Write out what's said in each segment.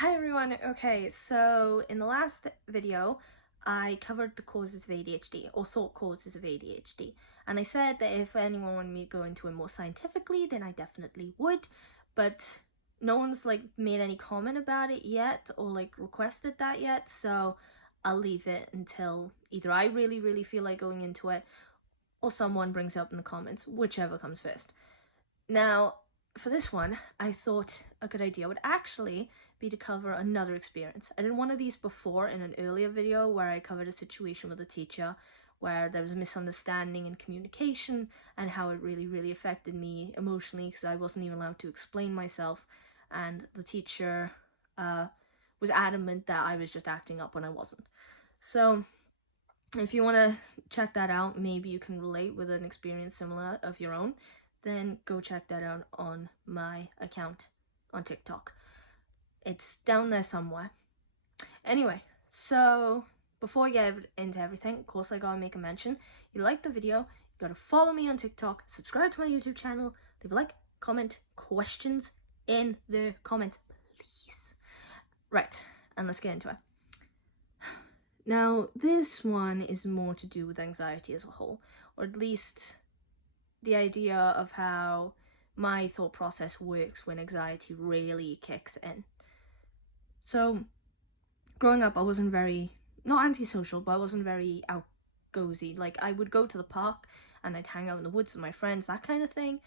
Hi everyone. Okay, so in the last video, I covered the causes of ADHD, or thought causes of ADHD, and I said that if anyone wanted me to go into it more scientifically, then I definitely would, but no one's made any comment about it yet, or requested that yet, so I'll leave it until either I really feel like going into it, or someone brings it up in the comments, whichever comes first. Now, for this one, I thought a good idea would actually be to cover another experience. I did one of these before in an earlier video where I covered a situation with a teacher where there was a misunderstanding in communication and how it really affected me emotionally because I wasn't even allowed to explain myself, and the teacher was adamant that I was just acting up when I wasn't. So if you want to check that out, maybe you can relate with an experience similar of your own, then go check that out on my account on TikTok. It's down there somewhere. Anyway, so before I get into everything, of course I gotta make a mention. You like the video, you gotta follow me on TikTok, subscribe to my YouTube channel, leave a like, comment, questions in the comments, please. Right, and let's get into it. Now, this one is more to do with anxiety as a whole, or at least the idea of how my thought process works when anxiety really kicks in. So, growing up, I wasn't very, not antisocial, but I wasn't very outgoing. Like, I would go to the park and I'd hang out in the woods with my friends, that kind of thing.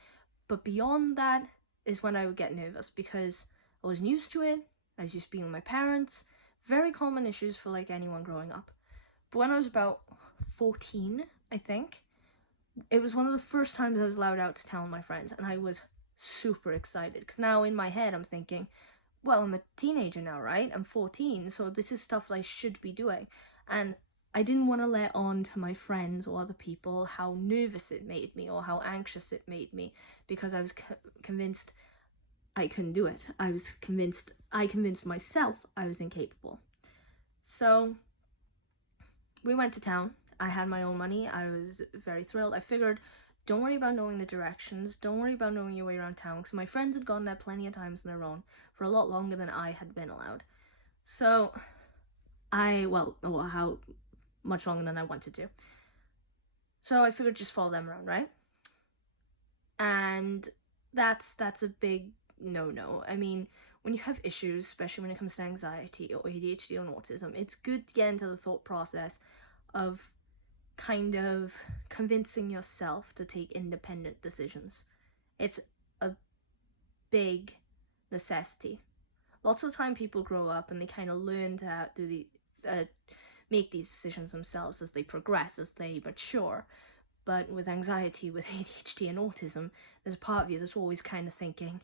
But beyond that is when I would get nervous because I wasn't used to it. I was used to being with my parents. Very common issues for anyone growing up. But when I was about 14, I think, it was one of the first times I was allowed out to town with my friends, and I was super excited because now in my head I'm thinking, well, I'm a teenager now, right? I'm 14, so this is stuff I should be doing. And I didn't want to let on to my friends or other people how nervous it made me or how anxious it made me because I was convinced I couldn't do it. I convinced myself I was incapable. So we went to town. I had my own money. I was very thrilled. I figured, don't worry about knowing the directions. Don't worry about knowing your way around town, because my friends had gone there plenty of times on their own for a lot longer than I had been allowed. So how much longer than I wanted to. So I figured just follow them around, right? And that's a big no. I mean, when you have issues, especially when it comes to anxiety or ADHD or autism, it's good to get into the thought process of kind of convincing yourself to take independent decisions. It's a big necessity. Lots of time people grow up and they kind of learn to make these decisions themselves as they progress, as they mature. But with anxiety, with ADHD and autism, there's a part of you that's always kind of thinking,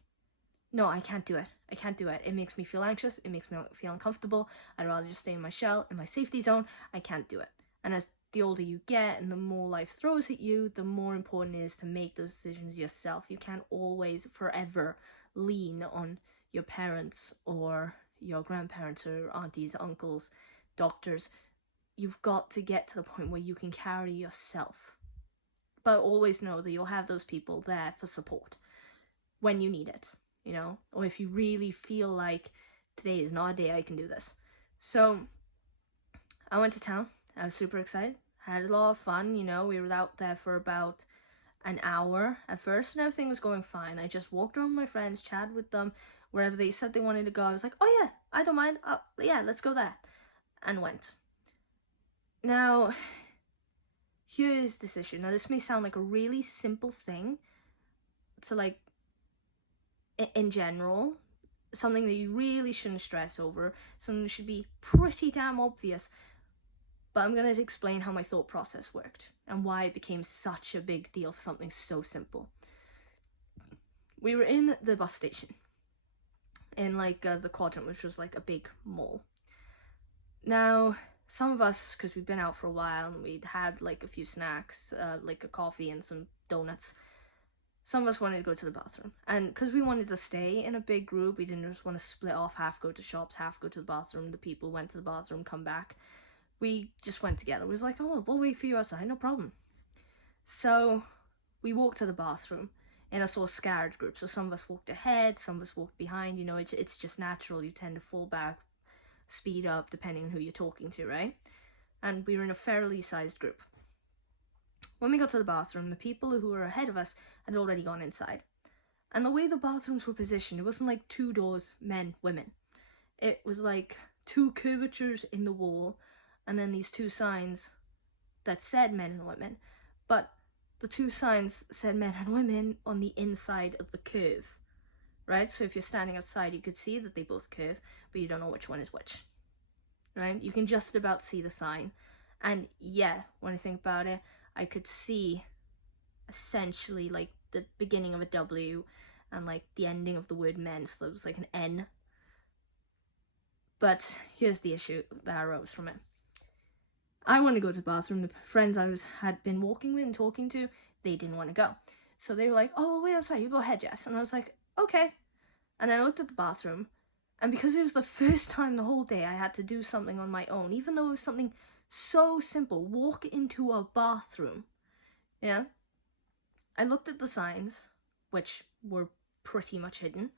no, I can't do it. I can't do it. It makes me feel anxious. It makes me feel uncomfortable. I'd rather just stay in my shell, in my safety zone. I can't do it. And as the older you get and the more life throws at you, the more important it is to make those decisions yourself. You can't always forever lean on your parents or your grandparents or aunties, uncles, doctors. You've got to get to the point where you can carry yourself. But always know that you'll have those people there for support when you need it, or if you really feel like today is not a day I can do this. So I went to town. I was super excited. Had a lot of fun, we were out there for about an hour at first and everything was going fine. I just walked around with my friends, chatted with them, wherever they said they wanted to go. I was like, oh yeah, I don't mind. Yeah, let's go there. And went. Now, here's this issue. Now, this may sound like a really simple thing to in general, something that you really shouldn't stress over, something that should be pretty damn obvious. But I'm going to explain how my thought process worked and why it became such a big deal for something so simple. We were in the bus station in the Quadrant, which was a big mall. Now, some of us, because we'd been out for a while and we'd had a few snacks, a coffee and some donuts, some of us wanted to go to the bathroom. And because we wanted to stay in a big group, we didn't just want to split off, half go to shops, half go to the bathroom. The people went to the bathroom, come back. We just went together. We was like, oh, we'll wait for you outside, no problem. So we walked to the bathroom. in a sort of scared group. So some of us walked ahead, some of us walked behind. You know, it's just natural. You tend to fall back, speed up, depending on who you're talking to, right? And we were in a fairly sized group. When we got to the bathroom, the people who were ahead of us had already gone inside. And the way the bathrooms were positioned, it wasn't like two doors, men, women. It was like two curvatures in the wall, and then these two signs that said men and women. But the two signs said men and women on the inside of the curve, right? So if you're standing outside, you could see that they both curve, but you don't know which one is which, right? You can just about see the sign. And yeah, when I think about it, I could see essentially like the beginning of a W and like the ending of the word men, so it was like an N. But here's the issue that arose from it. I wanted to go to the bathroom. The friends I had been walking with and talking to, they didn't want to go. So they were like, oh, well, wait outside. You go ahead, Jess. And I was like, okay. And then I looked at the bathroom. And because it was the first time the whole day I had to do something on my own, even though it was something so simple, walk into a bathroom, yeah, I looked at the signs, which were pretty much hidden,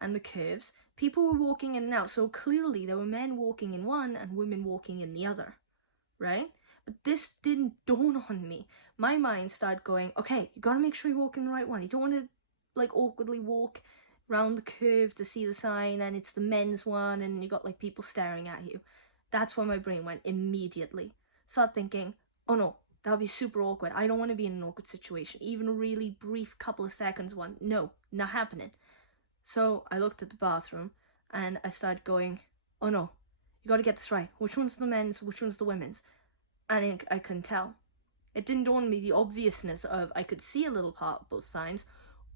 and the curves. People were walking in and out, so clearly there were men walking in one and women walking in the other, right? But this didn't dawn on me. My mind started going, okay, you gotta make sure you walk in the right one. You don't want to like awkwardly walk round the curve to see the sign and it's the men's one and you got like people staring at you. That's where my brain went immediately. Start thinking, oh no, that would be super awkward. I don't want to be in an awkward situation. Even a really brief couple of seconds one. No, not happening. So I looked at the bathroom and I started going, oh no, you gotta get this right. Which one's the men's, which one's the women's? And I couldn't tell. It didn't dawn on me the obviousness of I could see a little part of both signs,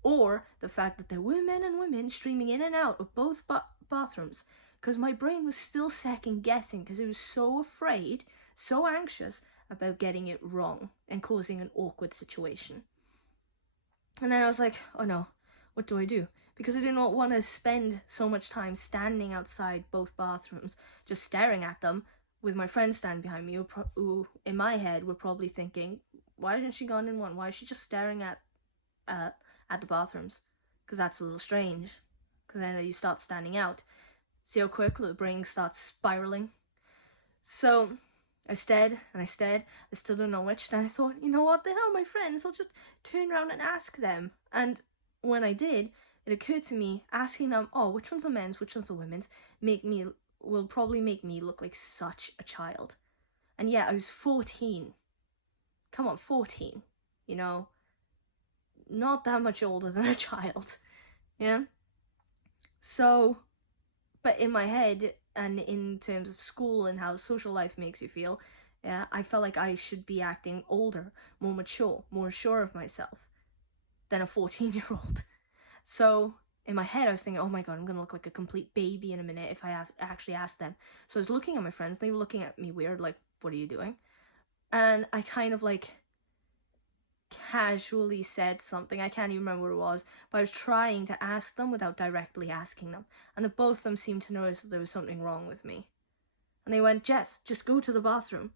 or the fact that there were men and women streaming in and out of both bathrooms, because my brain was still second guessing because it was so afraid, so anxious about getting it wrong and causing an awkward situation. And then I was like, oh no, what do I do? Because I did not want to spend so much time standing outside both bathrooms, just staring at them, with my friend standing behind me, who in my head were probably thinking, why hasn't she gone in one? Why is she just staring at the bathrooms? Because that's a little strange. Because then you start standing out. See how quickly the brain starts spiraling? So I stared and I stared. I still don't know which. Then I thought, you know what? They are my friends. I'll just turn around and ask them. And when I did, it occurred to me asking them, oh, which one's the men's, which one's the women's, will probably make me look like such a child. And yeah, I was 14. Come on, 14. You know, not that much older than a child. Yeah? So, but in my head, and in terms of school and how social life makes you feel, yeah, I felt like I should be acting older, more mature, more sure of myself than a 14-year-old. So in my head, I was thinking, oh my god, I'm going to look like a complete baby in a minute if I actually asked them. So I was looking at my friends. They were looking at me weird, like, what are you doing? And I kind of like casually said something. I can't even remember what it was, but I was trying to ask them without directly asking them. And the both of them seemed to notice that there was something wrong with me. And they went, Jess, just go to the bathroom.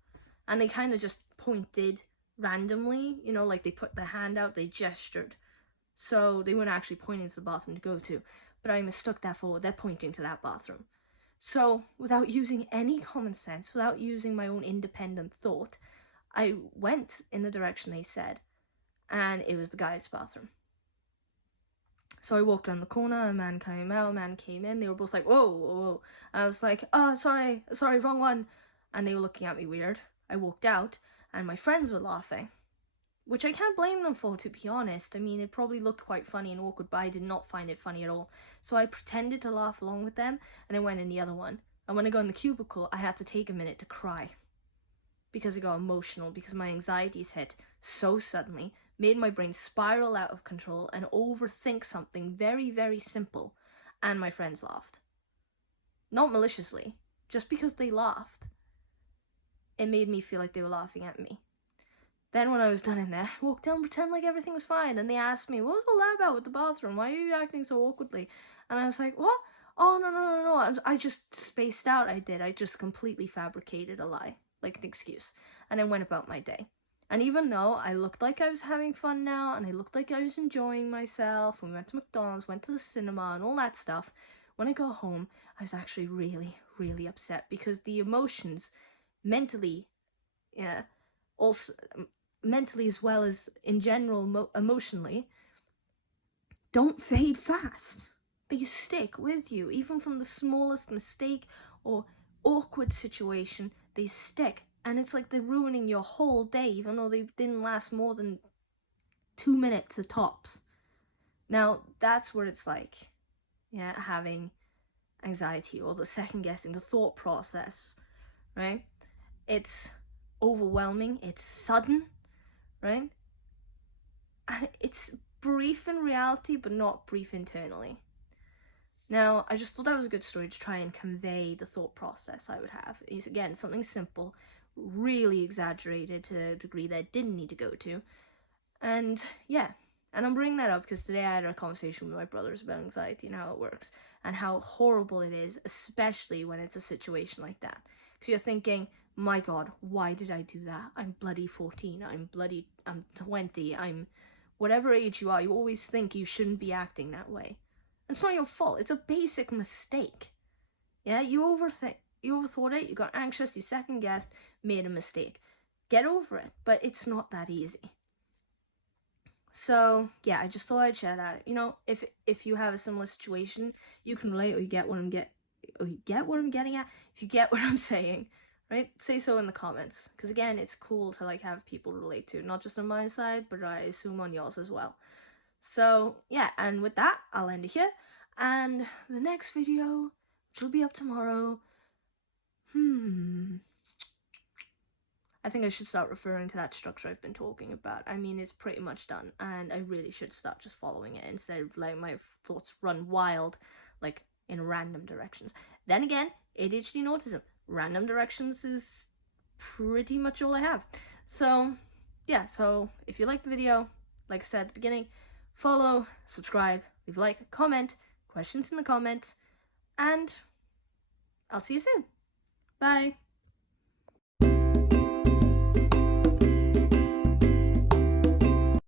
And they kind of just pointed randomly, you know, like they put their hand out, they gestured. So they weren't actually pointing to the bathroom to go to, but I mistook that for they're pointing to that bathroom. So without using any common sense, without using my own independent thought, I went in the direction they said, and it was the guys' bathroom. So I walked around the corner, a man came out, a man came in, they were both like, whoa, whoa, whoa. And I was like, oh, sorry, wrong one. And they were looking at me weird. I walked out, and my friends were laughing. Which I can't blame them for, to be honest. I mean, it probably looked quite funny and awkward, but I did not find it funny at all. So I pretended to laugh along with them, and I went in the other one. And when I got in the cubicle, I had to take a minute to cry. Because I got emotional, because my anxieties hit so suddenly, made my brain spiral out of control and overthink something very, very simple. And my friends laughed. Not maliciously, just because they laughed. It made me feel like they were laughing at me. Then when I was done in there, I walked down, pretend like everything was fine, and they asked me, what was all that about with the bathroom? Why are you acting so awkwardly? And I was like, what? Oh, no. I just spaced out, I just completely fabricated a lie, like an excuse, and I went about my day. And even though I looked like I was having fun now, and I looked like I was enjoying myself, we went to McDonald's, went to the cinema, and all that stuff, when I got home, I was actually really, really upset because the emotions, mentally, yeah, also mentally as well as in general, emotionally, don't fade fast. They stick with you, even from the smallest mistake or awkward situation, they stick. And it's like they're ruining your whole day, even though they didn't last more than 2 minutes at tops. Now, that's what it's like, yeah, having anxiety or the second guessing, the thought process, right? It's overwhelming, it's sudden, right? And it's brief in reality, but not brief internally. Now, I just thought that was a good story to try and convey the thought process I would have. It's, again, something simple, really exaggerated to a degree that it didn't need to go to. And yeah, and I'm bringing that up because today I had a conversation with my brothers about anxiety and how it works and how horrible it is, especially when it's a situation like that. Because you're thinking, my God, why did I do that? I'm bloody 14, I'm 20, I'm whatever age you are, you always think you shouldn't be acting that way. It's not your fault. It's a basic mistake. Yeah, you overthought it, you got anxious, you second guessed, made a mistake. Get over it, but it's not that easy. So yeah, I just thought I'd share that. You know, if you have a similar situation, you can relate or you get what I'm getting at. If you get what I'm saying, right? Say so in the comments. Because again, it's cool to like have people relate to, not just on my side, but I assume on yours as well. So yeah, and with that, I'll end it here. And the next video, which will be up tomorrow, I think I should start referring to that structure I've been talking about. I mean, it's pretty much done, and I really should start just following it instead of letting my thoughts run wild, like in random directions. Then again, ADHD and autism, random directions is pretty much all I have. So yeah, so if you liked the video, like I said at the beginning, follow, subscribe, leave a like, comment, questions in the comments, and I'll see you soon. Bye.